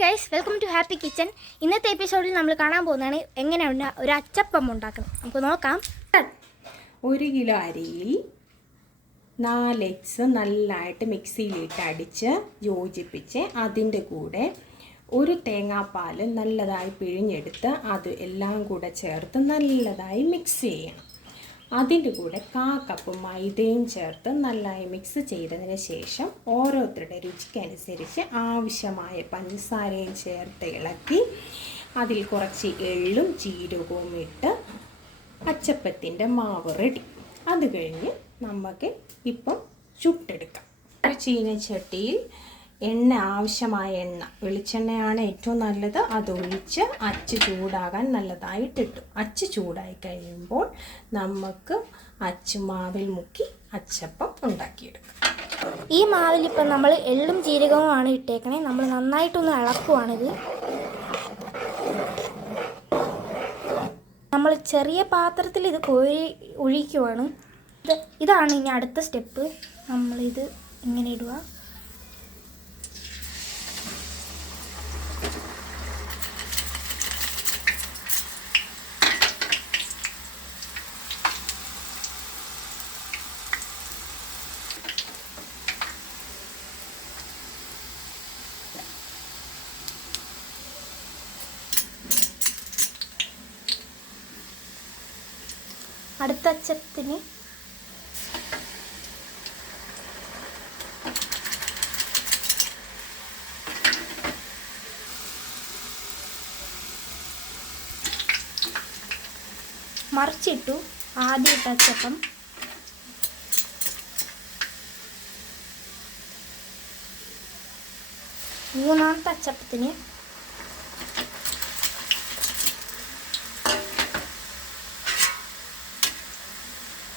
Guys, welcome to happy kitchen. ഇന്നത്തെ എപ്പിസോഡിൽ നമ്മൾ കാണാൻ പോകുന്നതാണ് എങ്ങനെയാണ് ഒരു അച്ചപ്പം ഉണ്ടാക്കുന്നത്. നമുക്ക് നോക്കാം. 1 കിലോ അരിയിൽ 4 എഗ്സ് നല്ലതായിട്ട് മിക്സിയിലിട്ട് അടിച്ച് യോജിപ്പിച്ച് അതിൻ്റെ കൂടെ ഒരു തേങ്ങാപ്പാൽ നല്ലതായി പിഴിഞ്ഞെടുത്ത് അത് എല്ലാം കൂടെ ചേർത്ത് നല്ലതായി മിക്സ് ചെയ്യണം. അതിൻ്റെ കൂടെ 1/4 കപ്പ് മൈദയും ചേർത്ത് നന്നായി മിക്സ് ചെയ്തതിന് ശേഷം ഓരോരുത്തരുടെ രുചിക്കനുസരിച്ച് ആവശ്യമായ പഞ്ചസാരയും ചേർത്ത് ഇളക്കി അതിൽ കുറച്ച് എള്ളും ജീരകവും ഇട്ട് അച്ചപ്പത്തിൻ്റെ മാവ് റെഡി. അത് കഴിഞ്ഞ് നമുക്ക് ഇപ്പം ചുട്ടെടുക്കാം. ഒരു ചീനച്ചട്ടിയിൽ ആവശ്യമായ എണ്ണ, വെളിച്ചെണ്ണയാണ് ഏറ്റവും നല്ലത്, അതൊഴിച്ച് അച്ച് ചൂടാകാൻ നല്ലതായിട്ടിട്ടു. അച്ച് ചൂടായി കഴിയുമ്പോൾ നമുക്ക് അച്ചുമാവിൽ മുക്കി അച്ചപ്പം ഉണ്ടാക്കിയെടുക്കാം. ഈ മാവിലിപ്പം നമ്മൾ എള്ളും ജീരകവുമാണ് ഇട്ടേക്കണേ. നമ്മൾ നന്നായിട്ടൊന്ന് ഇളക്കുവാണിത്. നമ്മൾ ചെറിയ പാത്രത്തിൽ ഇത് ഒഴിക്കുവാണ്. ഇതാണ് ഇനി അടുത്ത സ്റ്റെപ്പ്. നമ്മളിത് ഇങ്ങനെ ഇടുക. അടുത്ത അച്ചപ്പത്തിന് മറിച്ചിട്ടു. ആദ്യം ഇട്ട അച്ചപ്പം മൂന്നാമത്തെ അച്ചപ്പത്തിന്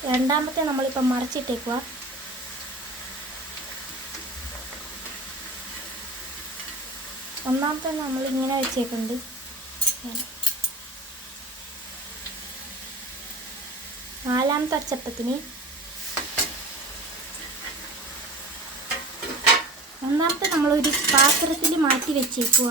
രണ്ടാമത്തെ നമ്മളിപ്പം മറിച്ചിട്ടേക്കുക. ഒന്നാമത്തെ നമ്മളിങ്ങനെ വെച്ചേക്കുന്നുണ്ട്. നാലാമത്തെ അച്ചപ്പത്തിന് ഒന്നാമത്തെ നമ്മളൊരു പാത്രത്തിൽ മാറ്റി വെച്ചേക്കുക.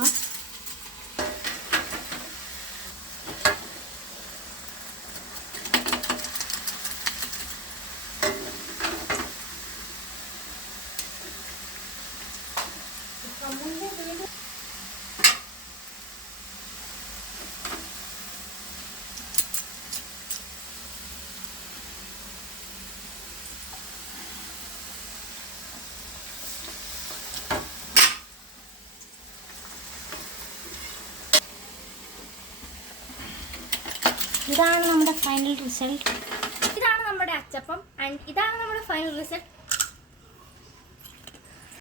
ഇതാണ് നമ്മുടെ ഫൈനൽ റിസൾട്ട്. ഇതാണ് നമ്മുടെ അച്ചപ്പം ആൻഡ് ഇതാണ് നമ്മുടെ ഫൈനൽ റിസൾട്ട്.